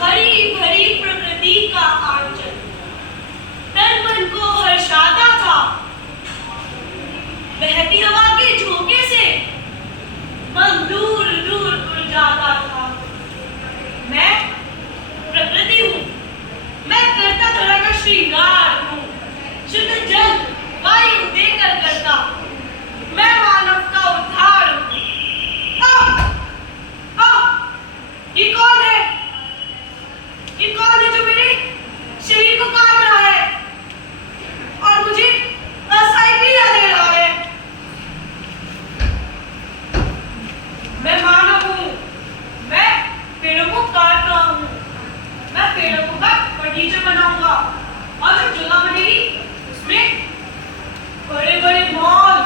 हरी भरी प्रकृति का आंचल तन मन को हर्षाता था। बहती हवा के झोंके से मन दूर दूर उड़ जाता था। मैं प्रकृति हूँ, मैं करता धरा का श्रृंगार हूँ, शुद्ध जल वायु देकर करता मैं मानव का उद्धार हूँ। ये कौन है? ये कौन है जो मेरे शरीर को काट रहा है और मुझे असहाय पीड़ा दे रहा है? मैं मानव हूँ, मैं पेड़ों को काट रहा हूँ, मैं पेड़ों को काट फर्नीचर बनाऊंगा और जो जगह बनेगी उसमें बड़े बड़े मॉल,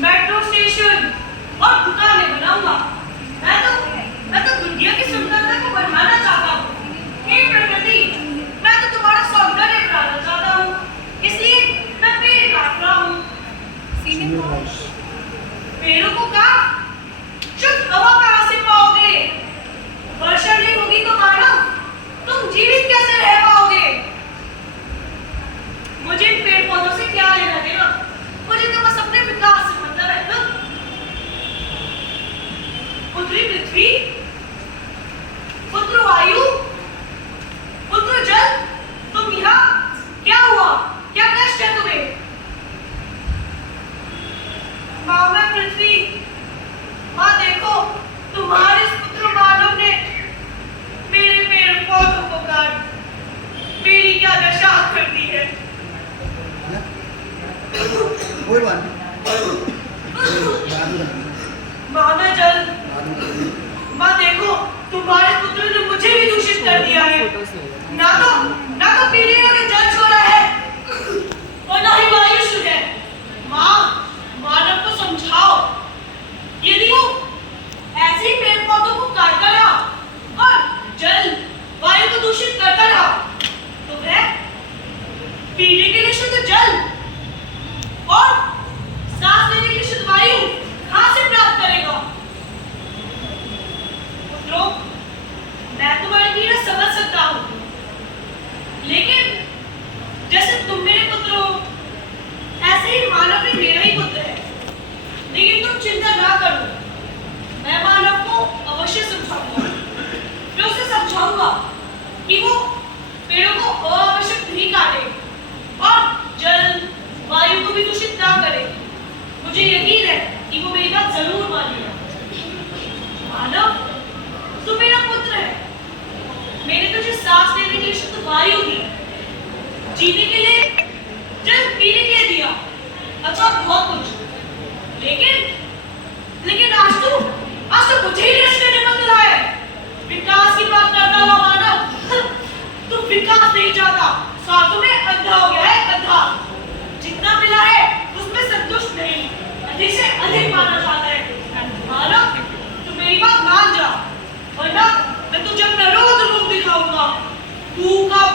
मेट्रो स्टेशन और दुकानें बनाऊंगा। मैं तो दुनिया की सुंदरता को बढ़ाना चाहता हूँ। हे प्रकृति, मैं तो तुम्हारा सौंदर्य बढ़ाना चाहता हूँ, इसलिए मैं पेड़ काट रहा हूँ। पेड़ों को काट शुद्ध हवा कहाँ से पाओगे? वर्षा नहीं होगी तो मानव तुम जीवित कैसे रह पाओगे? मुझे पेड़ पौधों से क्या लेना देना? मुझे तो बस अपने विकास से मतलब है ना। पुत्री पृथ्वी, पुत्र वायु, पुत्र जल, तुम यहाँ क्या हुआ? क्या कष्ट है तुम्हें? माँ मैं पृथ्वी, माँ देखो तुम्हारे इस पुत्र मानव ने मेरे पेड़ पौधों को काट मेरी क्या दशा कर दी है। माँ मैं जल, माँ देखो तुम्हारे पुत्र ने मुझे भी दूषित कर दिया है। ना तो पीढ़ियों के जल छोड़ा है और ना ही वायु शुद्ध है। माँ मानव को समझाओ, यदि वो ऐसे ही पेड़ पौधों को काटता रहा और जल वायु को दूषित करता रहा तो वह पीने के लिए शुद्ध जल और सांस लेने के लिए शुद्ध वायु कहाँ से प्राप्त करेगा? पुत्रों, मैं तुम्हारी पीड़ा समझ सकता हूँ, लेकिन जैसे तुम मेरे पुत्र हो, ऐसे ही मानव भी मेरा ही पुत्र है। लेकिन तुम चिंता ना करो, मैं मानव को अवश्य समझाऊंगा। मैं उसे समझाऊंगा कि वो पेड़ों को अनावश्यक नहीं काटे और जल वायु को भी दूषित ना करे। मुझे यकीन है कि वो मेरी बात जरूर मानेगा। मानव, तू मेरा पुत्र है, मैंने तुझे सांस लेने के लिए शुद्ध वायु दी, जीने के लिए जल पीने के लिए दिया, अच्छा बहुत कुछ। लेकिन आज तो मुझे ही नष्ट करने को मिला है। विकास की बात करता हुआ मानव, तू विकास नहीं चाहता, स्वार्थों में अंधा हो गया है, अंधा। जितना मिला है उसमें संतुष्ट नहीं, अधिक से अधिक पाना चाहता है। मानव, तू मेरी बात मान जा, वरना मैं तुझे अपना रौद्र रूप दिखाऊंगा। भूकंप,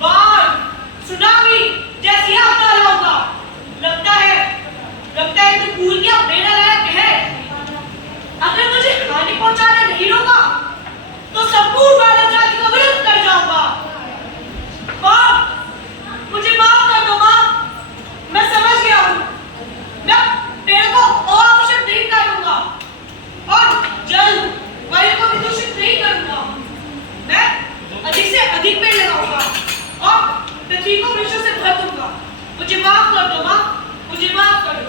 बाढ़, सुनामी जैसी आपदा लाऊंगा। लगता है तू भूल गया मेरा लायक है। अगर मुझे हानि पहुंचाना नहीं रोका तो संपूर्ण मानव जाति को विरुद्ध कर जाऊंगा। माँ, मुझे माफ कर दो माँ, मैं समझ गया हूँ। मैं पेड़ को अनावश्यक नहीं काटूंगा और जल वायु को भी दूषित नहीं करूंगा। मैं अधिक से अधिक पेड़ लगाऊंगा और पृथ्वी को वृक्षों से भर दूंगा। मुझे माफ कर दो माँ, मुझे माफ कर दो।